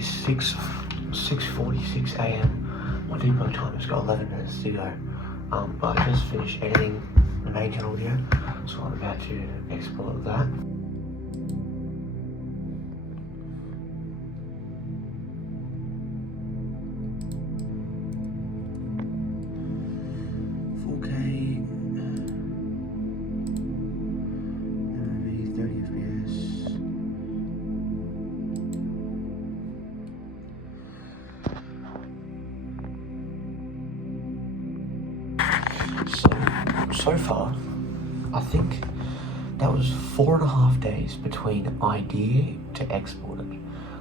is 6:46 a.m. My depot time has got 11 minutes to go. But I just finished editing the main channel video, so I'm about to export that. So far, I think that was 4.5 days between idea to export it.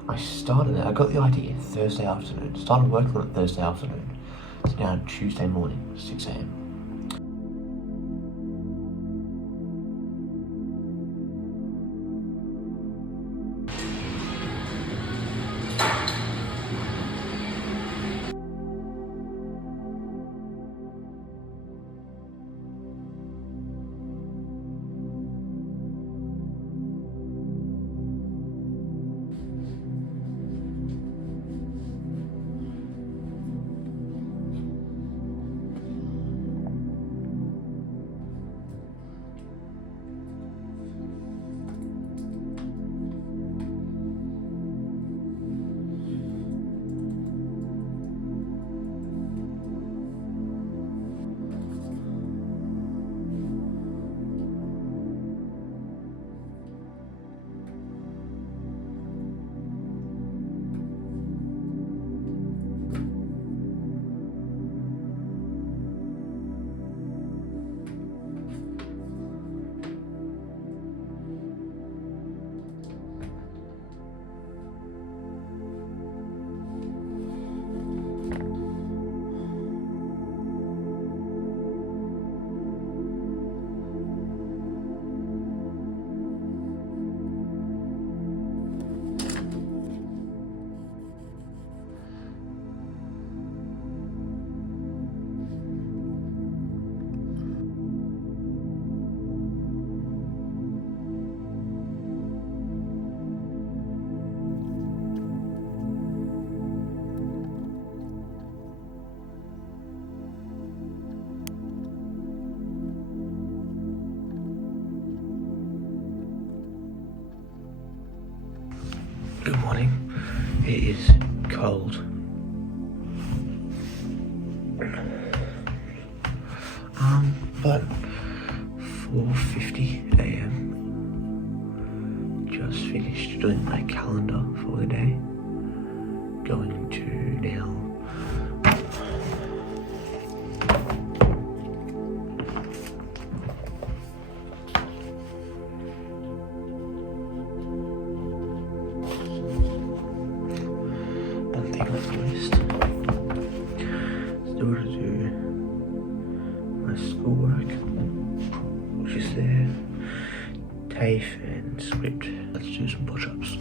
I got the idea Thursday afternoon, started working on it Thursday afternoon. It's now Tuesday morning, 6 a.m. Good morning. It is cold. But 4:50 a.m. Just finished doing my calendar for the day. Going to now schoolwork, which is there, TAFE and script. Let's do some push-ups.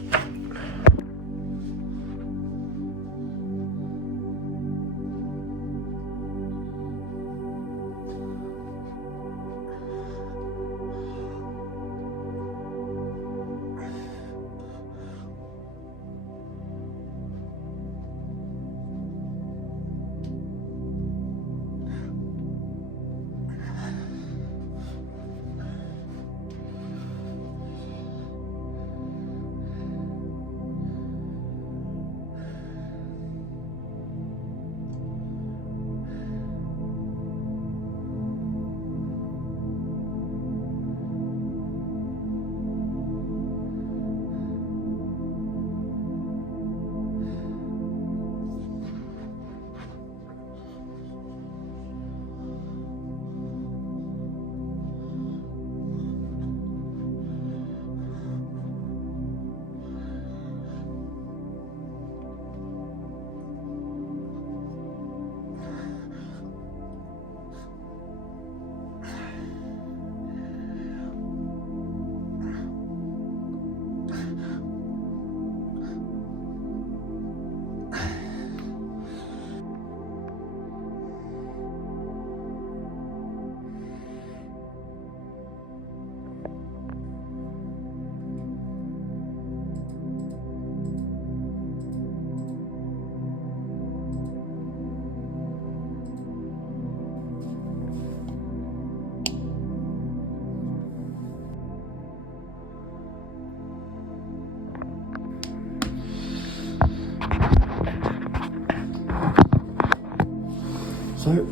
So,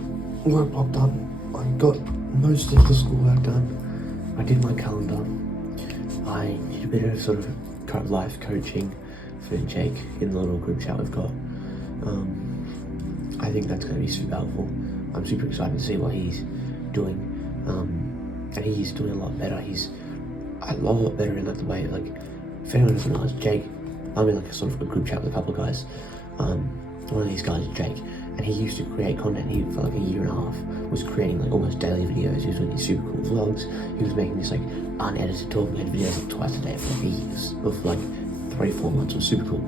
work block done. I got most of the schoolwork done. I did my calendar. I did a bit of sort of life coaching for Jake in the little group chat we've got. I think that's going to be super helpful. I'm super excited to see what he's doing. And he's doing a lot better. He's a lot better in that way. Like, if anyone doesn't know, Jake, I'm in like a sort of a group chat with a couple of guys. One of these guys is Jake, and he used to create content. He, for like a year and a half, was creating like almost daily videos. He was doing these super cool vlogs. He was making this like unedited talking head videos like twice a day for like years, or for like 3-4 months. It was super cool.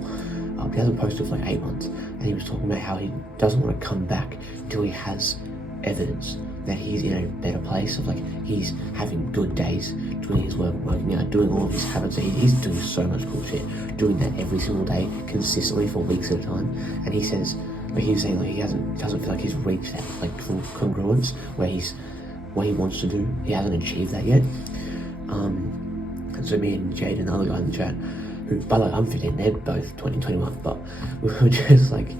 He hasn't posted for like 8 months, and he was talking about how he doesn't want to come back until he has evidence that he's in a better place, of like he's having good days, doing his work, working out, doing all of his habits. He's doing so much cool shit, doing that every single day consistently for weeks at a time. And he says, but he's saying like he doesn't feel like he's reached that like congruence where what he wants to do. He hasn't achieved that yet. And so me and Jade and the other guy in the chat, who by the way I'm 15, they're both 20, 21, but we were just like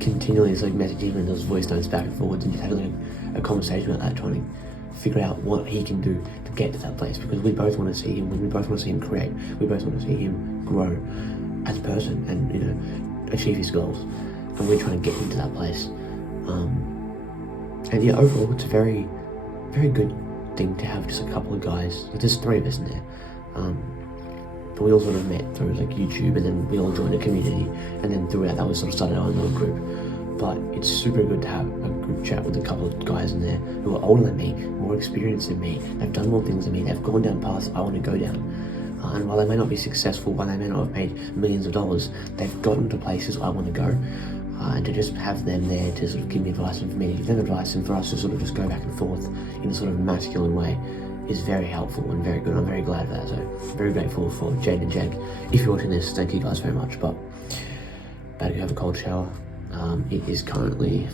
continually just like messaging and those voice notes back and forwards, and just having like a conversation about that, trying to figure out what he can do to get to that place, because we both want to see him, we both want to see him create, we both want to see him grow as a person and, you know, achieve his goals, and we're trying to get him to that place. And yeah, overall it's a very, very good thing to have just a couple of guys. There's 3 of us in there. But we all sort of met through like YouTube, and then we all joined a community, and then through that we sort of started our own little group. But it's super good to have a group chat with a couple of guys in there who are older than me, more experienced than me, they've done more things than me, they've gone down paths I want to go down. And while they may not be successful, while they may not have made millions of dollars, they've gotten to places I want to go. And to just have them there to sort of give me advice, and for me to give them advice, and for us to sort of just go back and forth in a sort of masculine way is very helpful and very good. I'm very glad for that. So very grateful for Jade and Jake. If you're watching this, thank you guys very much. But about to have a cold shower. It is currently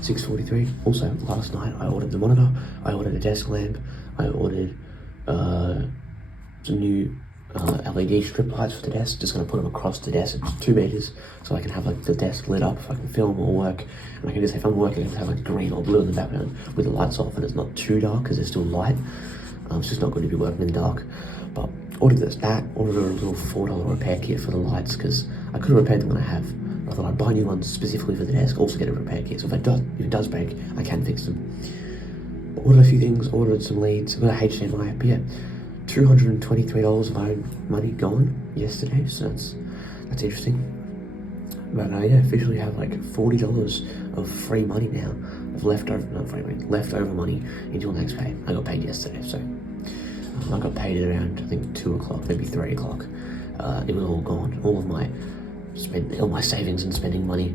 6:43. Also, last night I ordered the monitor, I ordered a desk lamp, I ordered some new LED strip lights for the desk. Just going to put them across the desk. It's 2 meters, so I can have like the desk lit up if I can film or work. And I can just, if I'm working, I can have like green or blue in the background with the lights off, and it's not too dark because it's still light. It's just not going to be working in the dark. But ordered ordered a little $4 repair kit for the lights, because I could have repaired them when I have. I thought I'd buy new ones specifically for the desk, also get a repair kit, so if it does break, I can fix them. Ordered a few things, ordered some leads, got a HDMI, but yeah, $223 of my own money gone yesterday, so that's interesting. But yeah, officially have like $40 of free money now, of leftover money until next pay. I got paid yesterday, so I got paid at around, I think 2 o'clock, maybe 3 o'clock. It was all gone, all my savings and spending money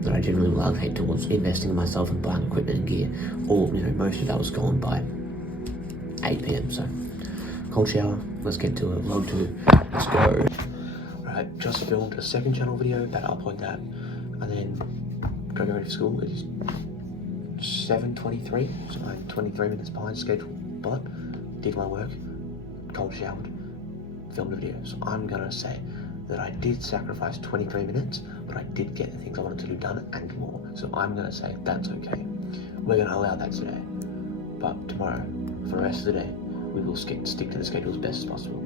that I generally will allocate towards investing in myself and buying equipment and gear. Most of that was gone by 8 p.m. So, cold shower. Let's get to it. Vlog 2. Let's go. Alright, just filmed a second channel video. Better upload that, and then go get ready for school. It is 7:23, so I'm 23 minutes behind schedule. But did my work, cold showered, filmed a video. So I'm gonna say that I did sacrifice 23 minutes, but I did get the things I wanted to do done and more. So I'm going to say that's okay. We're going to allow that today. But tomorrow, for the rest of the day, we will stick to the schedule as best as possible.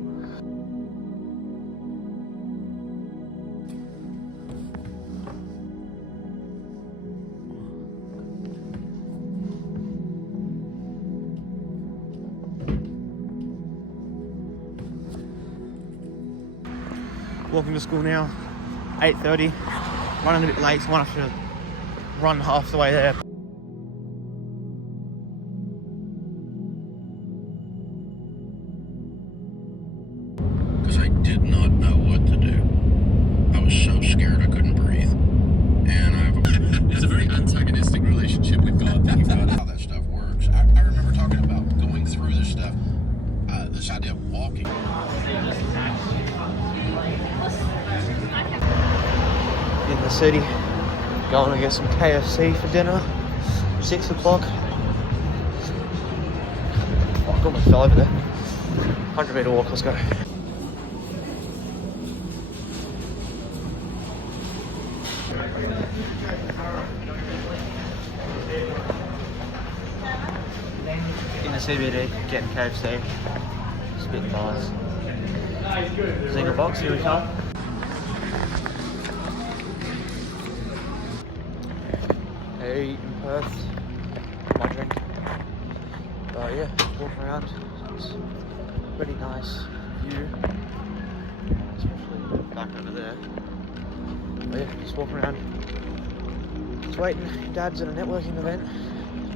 Walking to school now, 8:30, running a bit late, so I might have to run half the way there. Because I did not know what to do. I was so scared I couldn't breathe. And it's a very antagonistic relationship we've got. You've got how that stuff works. I remember talking about going through this stuff, this idea of walking. In the city, going to get some KFC for dinner, 6 o'clock. Oh, I almost fell over there. 100-meter walk, let's go. CBD, getting KFC, spitting bars. Single box, here we come. Hey, in Perth, my drink. But yeah, walking around, it's a pretty nice view, especially back over there. But yeah, just walking around, just waiting. Dad's at a networking event,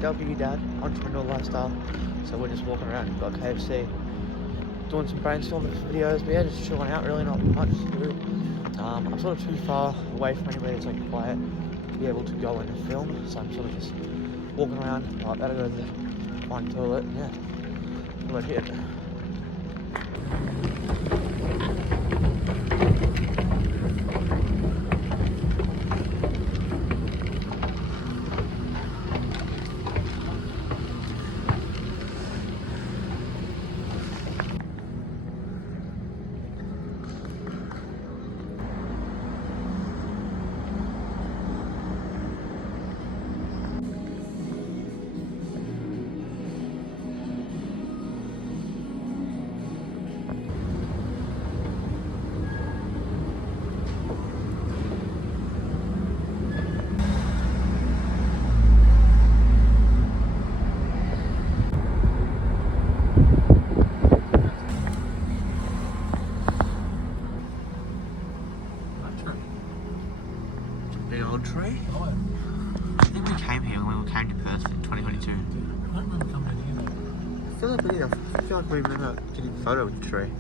WU Dad, entrepreneur lifestyle. So we're just walking around, got KFC, doing some brainstorming videos, but yeah, just chilling out, really not much to do. I'm sort of too far away from anywhere that's like quiet to be able to go in and film, so I'm sort of just walking around. I better go to the one toilet, yeah, right here. Big old tree. Oh, I think we came here when we came to Perth in 2022. I don't remember coming in here though. I feel like we remember getting a photo with the tree.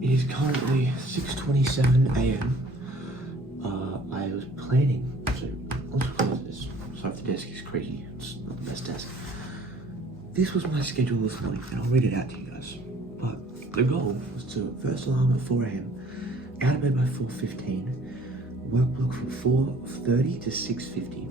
It is currently 6:27 a.m. I was planning, so let's close this. Sorry if the desk is creaky, it's not the best desk. This was my schedule this morning, and I'll read it out to you guys. But the goal was to first alarm at 4 a.m, out of bed by 4:15, work block from 4:30 to 6:50.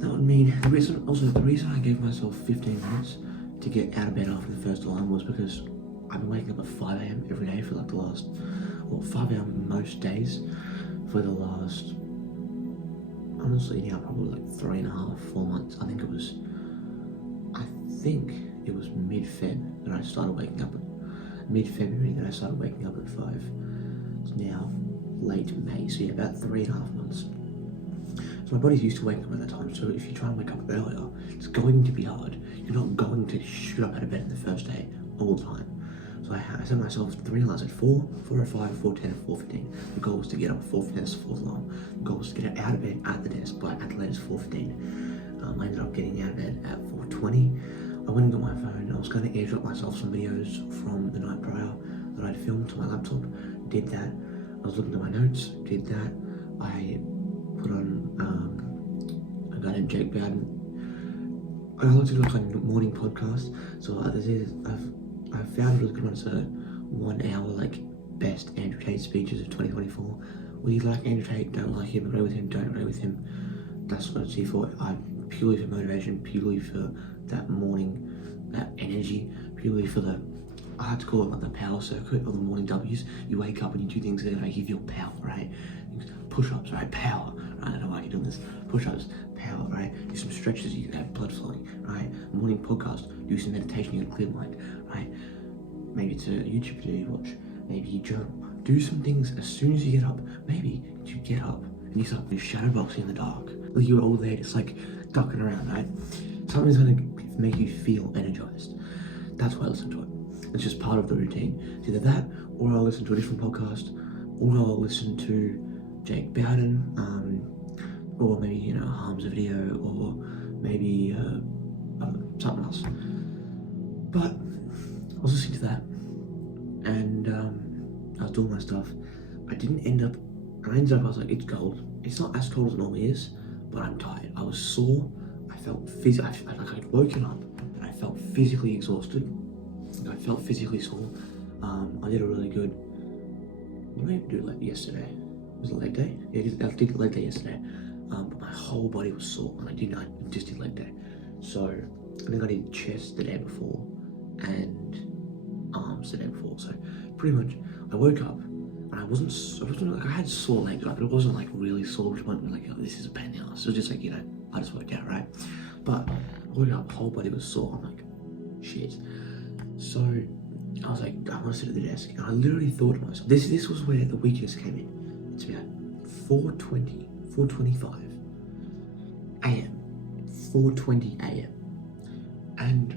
That would mean, the reason I gave myself 15 minutes to get out of bed after the first alarm was because I've been waking up at 5 a.m. every day for like the last, 5 a.m. most days for the last, honestly, now probably like 3.5, 4 months. I think it was mid-Feb that I started waking up, mid-February that I started waking up at 5. It's now late May, so yeah, about 3.5 months. So my body's used to waking up at that time, so if you try and wake up earlier, it's going to be hard. You're not going to shoot up out of bed in the first day all the time. So I set myself 3 alarms at 4, 4:05, 4:10, and 4:15. The goal was to get up at 4:15, that's the 4th alarm. The goal was to get out of bed at the desk by at the latest 4:15. I ended up getting out of bed at 4:20. I went into my phone, I was going to airdrop myself some videos from the night prior that I'd filmed to my laptop. Did that. I was looking at my notes, did that. I put on a guy named Jake Bowden. I like to do like a morning podcast, so I've found a really good one. It's a 1 hour like best Andrew Tate speeches of 2024. Whether you like Andrew Tate, don't like him, agree with him, don't agree with him, that's what it's here for. Purely for motivation, purely for that morning that energy purely for the, I like to call it like the power circuit of the morning W's. You wake up and you do things that make you feel power, right? Push-ups, right? Power, right? I don't know why I keep doing this. Push-ups, power, right? Do some stretches, you can have blood flowing, right? Morning podcast, do some meditation, you get a clear mind, right? Maybe it's a YouTube video you watch, maybe you journal. Do some things as soon as you get up. Maybe you get up and you start shadowboxing in the dark. Like you're all there just like ducking around, right? Something's gonna make you feel energized. That's why I listen to it. It's just part of the routine. It's either that, or I'll listen to a different podcast, or I'll listen to Jake Bowden, or maybe, Harm's video, or maybe something else. But I was listening to that, and I was doing my stuff. I was like, it's cold. It's not as cold as it normally is, but I'm tired. I was sore. I felt I'd woken up and I felt physically exhausted. I felt physically sore. I did a really good, what did I do yesterday? Was it leg day? Yeah, I did leg day yesterday. But my whole body was sore and I just did leg day. So I think I did chest the day before and arms the day before. So pretty much I woke up and I wasn't like, I had sore legs, right? But it wasn't like really sore, which went like, oh, this is a pain in the ass. It was just like, I just worked out, right? But I woke up, whole body was sore. I'm like, shit. So I was like, I want to sit at the desk, and I literally thought to myself, this was where the weakness came in. It's about 4:25 a.m. 4:20 a.m. And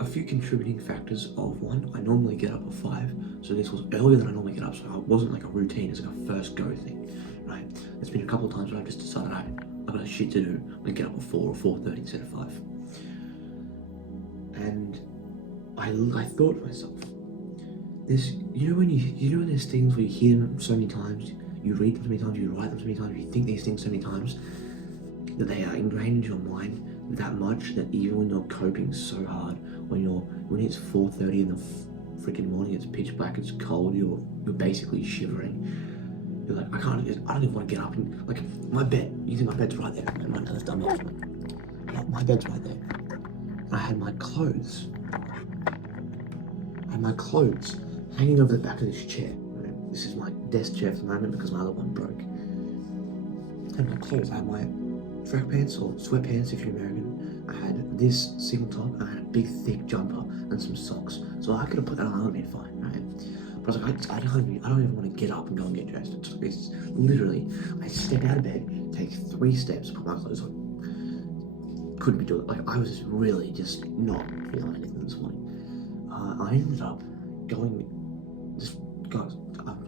a few contributing factors of one, I normally get up at 5, so this was earlier than I normally get up, so it wasn't like a routine, it's like a first go thing, right? There's been a couple of times where I've just decided, I've got shit to do, I'm gonna get up at 4 or 4:30 instead of 5. And I thought to myself, when there's things where you hear them so many times, you read them so many times, you write them so many times, you think these things so many times, that they are ingrained into your mind that much that even when you're coping so hard, when it's 4:30 in the freaking morning, it's pitch black, it's cold, you're basically shivering. You're like, I don't even want to get up and, like, my bed, you think my bed's right there, and my left arm off my bed's right there. I had my clothes hanging over the back of this chair. Right? This is my desk chair for the moment because my other one broke. I had my clothes, I had my track pants or sweatpants if you're American. I had this single top, and I had a big thick jumper and some socks. So I could have put that on, I would have been fine, right? But I was like, I don't even want to get up and go and get dressed. It's literally, I step out of bed, take 3 steps, put my clothes on. Couldn't be doing it. Like, I was really just not feeling anything this morning. I ended up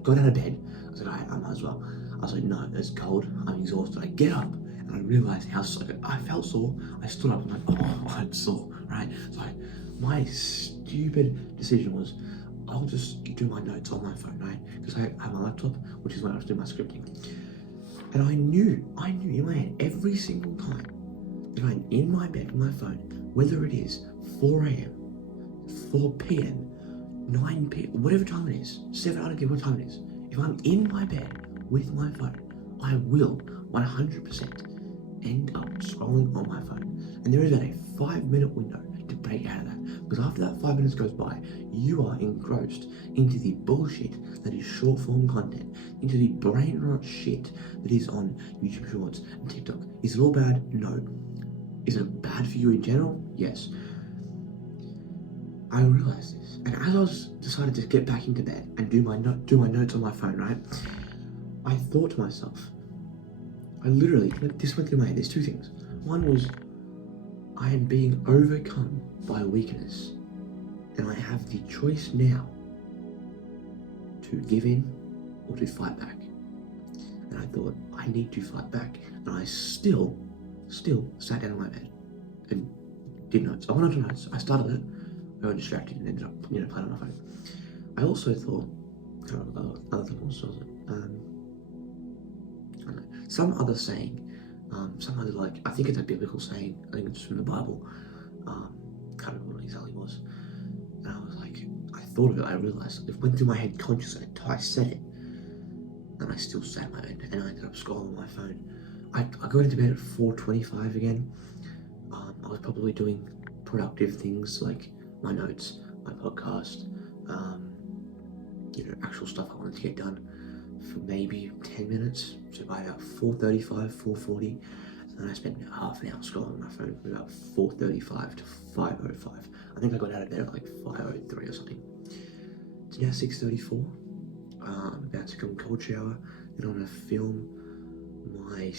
got out of bed. I was like, I might as well. I was like, no, it's cold. I'm exhausted. I get up and I realized how I felt sore. I stood up and I'm like, oh, I'm sore, right? So my stupid decision was, I'll just do my notes on my phone, right? Because I have my laptop, which is when I was doing my scripting. And I knew in my head every single time that I'm in my bed with my phone, whether it is 4 a.m., 4 p.m., 9 p.m., whatever time it is, 7, I don't care what time it is. If I'm in my bed with my phone, I will 100% end up scrolling on my phone. And there is about a 5-minute window to break out of that. Because after that 5 minutes goes by, you are engrossed into the bullshit that is short form content, into the brain rot shit that is on YouTube Shorts and TikTok. Is it all bad? No. Is it bad for you in general? Yes. I realized this, and as I was decided to get back into bed and do my notes on my phone, right? I thought to myself, this went through my head. There's 2 things. One was, I am being overcome by weakness, and I have the choice now to give in or to fight back. And I thought, I need to fight back, and I still sat down on my bed and did notes. I went on to notes. I started it. I got distracted and ended up, playing on my phone. I also thought, other thing was, I don't know, some other saying, I think it's a biblical saying, I think it's from the Bible, can't remember what exactly it was, and I was like, I thought of it, I realised, it went through my head consciously, I said it, and I still sat in my bed, and I ended up scrolling on my phone. I got into bed at 4:25 again. I was probably doing productive things like my notes, my podcast, actual stuff I wanted to get done for maybe 10 minutes. So by about 4:35, 4:40, and I spent about half an hour scrolling on my phone from about 4:35 to 5:05. I think I got out of bed at like 5:03 or something. It's now 6:34. I'm about to come cold shower, then I'm going to film my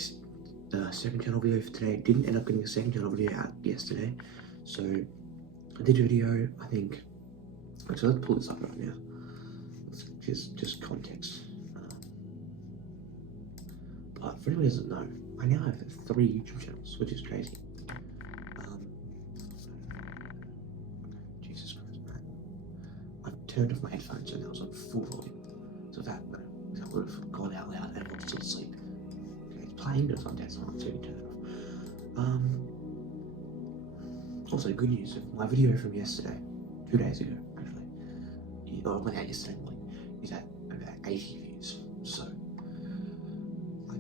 second channel video for today. Didn't end up getting a second channel video out yesterday, so I did a video, I think. Actually, let's pull this up right now. Let's just context. But for anyone who doesn't know, I now have 3 YouTube channels, which is crazy. Jesus Christ, man. I've turned off my headphones and that was on full volume. So that would have gone out loud and everyone's still asleep. Okay, it's playing, but it's on dead, so I'm not turn it off. Also, good news, my video from yesterday, 2 days ago, actually, it went out yesterday morning, is at about 80 views. So, I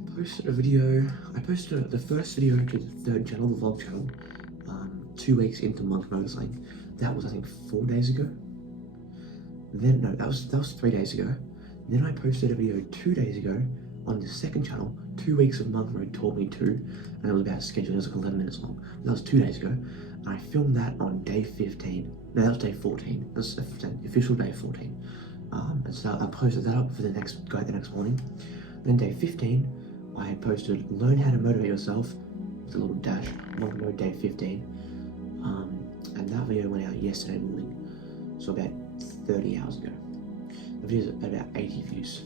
posted the first video to the third channel, the vlog channel, 2 weeks into Monk Motorcycling. That was, I think, 4 days ago. Then, no, that was 3 days ago. Then I posted a video 2 days ago on the second channel, 2 weeks of Monk Road taught me to, and it was about scheduled, it was like 11 minutes long. That was 2 days ago, and I filmed that on day 15. No, that was day 14. That was the official day 14. And so I posted that up for the next morning. Then day 15, I posted Learn How to Motivate Yourself with a little dash, Monk Road day 15. And that video went out yesterday morning, so about 30 hours ago. The video's at about 80 views.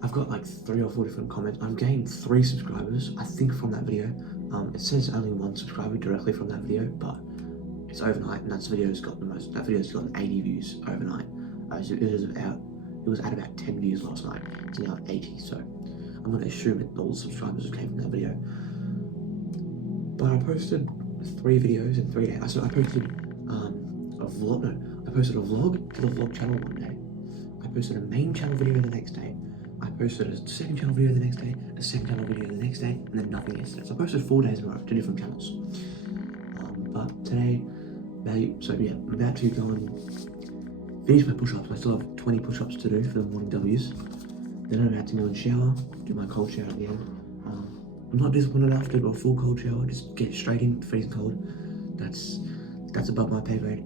I've got like 3 or 4 different comments. I'm getting 3 subscribers, I think, from that video. It says only 1 subscriber directly from that video, but it's overnight, and that video's gotten 80 views overnight. It was at about 10 views last night. It's now at 80, so I'm gonna assume that all the subscribers came from that video. But I posted 3 videos in 3 days. So I posted I posted a vlog to the vlog channel one day. I posted a main channel video the next day. I posted a second channel video the next day, a second channel video the next day, and then nothing yesterday. So I posted 4 days in a row to different channels. But today, I'm about to go and finish my push-ups. I still have 20 push-ups to do for the morning W's. Then I'm about to go and shower, do my cold shower at the end. I'm not disappointed after a full cold shower, just get straight in, freezing cold. That's above my pay grade.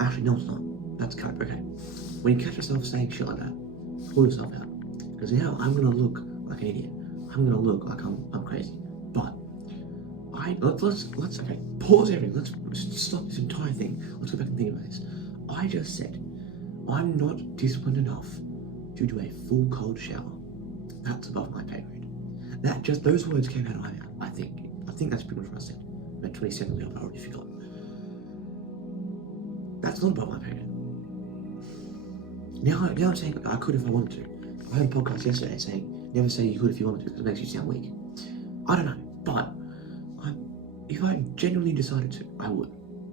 Actually, no, it's not. That's cut. Okay. When you catch yourself saying shit like that, pull yourself out. Because now I'm gonna look like an idiot. I'm gonna look like I'm crazy. But let's okay, pause everything. Let's stop this entire thing. Let's go back and think about this. I just said I'm not disciplined enough to do a full cold shower. That's above my pay grade. Those words came out of my mouth. I think that's pretty much what I said. About 20 seconds ago, I already forgot. That's not above my pay grade. Now I'm saying I could if I wanted to. I heard a podcast yesterday saying never say you could if you wanted to because it makes you sound weak. I don't know, but if I genuinely decided to, I would.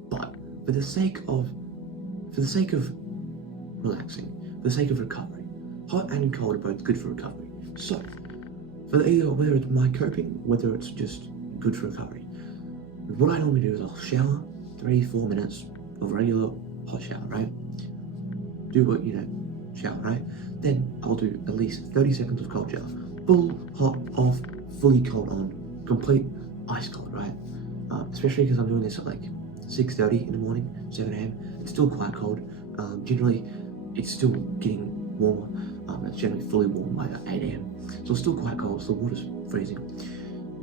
But for the sake of relaxing, for the sake of recovery, hot and cold are both good for recovery. So, whether it's my coping, whether it's just good for recovery, what I normally do is I'll shower 3-4 minutes of regular hot shower, right? Do what shower, right? Then I'll do at least 30 seconds of cold shower. Full hot off, fully cold on, complete ice cold, right? Especially because I'm doing this at like 6:30 in the morning, 7 a.m. It's still quite cold. Generally, it's still getting warmer. It's generally fully warm by 8 a.m. So it's still quite cold, so the water's freezing.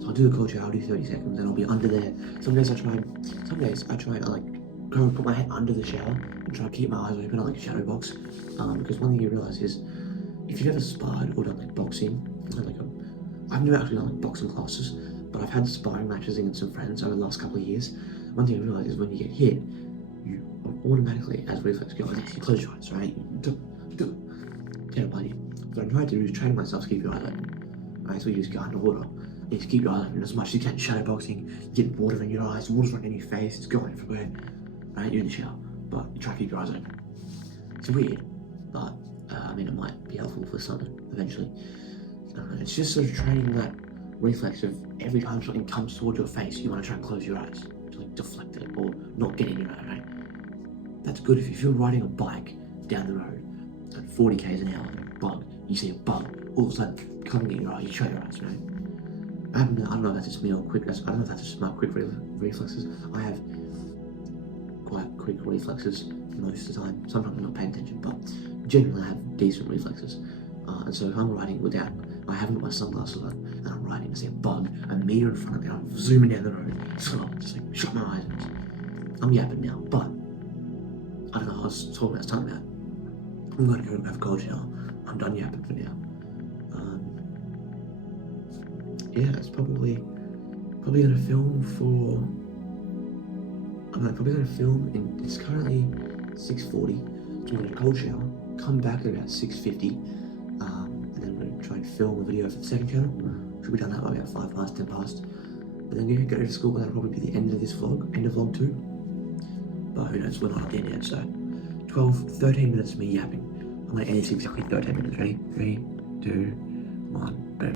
So I'll do the cold shower, I'll do 30 seconds, and I'll be under there. Some days I try go and put my head under the shower and try to keep my eyes open on like a shadow box. Because one thing you realise is, if you've ever sparred or done like boxing, I've never actually done like boxing classes, but I've had sparring matches against some friends over the last couple of years. One thing you realise is when you get hit, you automatically, as reflex go, you close your eyes, right? Get up on you. What I'm trying to do is train myself to keep your eyes open. Right, so you just go underwater. You just keep your eyes open as much as you can. Shadow boxing, you get water in your eyes, water's running in your face, it's going everywhere. Right, you're in the shower, but you try to keep your eyes open. It's weird, but it might be helpful for some eventually. It's just sort of training that reflex of every time something comes towards your face, you want to try and close your eyes to like deflect it or not get in your eye, right? That's good if you're riding a bike down the road at 40 k's an hour, bug, you see a bug, all of a sudden coming in your eye, you shut your eyes, you know? I don't know if that's just me or quick, I don't know if that's just my quick reflexes. I have quite quick reflexes most of the time. Sometimes I'm not paying attention, but generally I have decent reflexes. And so if I'm riding without, I haven't got my sunglasses on, and I'm riding, I see a bug, a meter in front of me, I'm zooming down the road, slow, just like shut my eyes. I'm yapping now, but I don't know, I was talking about something about, I'm going to go have a cold shower. I'm done yapping for now. Yeah, it's probably going to film for, probably going to film, and it's currently 6:40, so I'm going to cold shower, come back at about 6:50, and then I'm going to try and film a video for the second channel. Should be done that by about 5 past, 10 past. And then go to school, and that'll probably be the end of this vlog, end of vlog 2. But who knows, we're not at the end yet, so 13 minutes of me yapping. I'm going to end this exactly 13 minutes. Ready? 3, 2, 1, boom.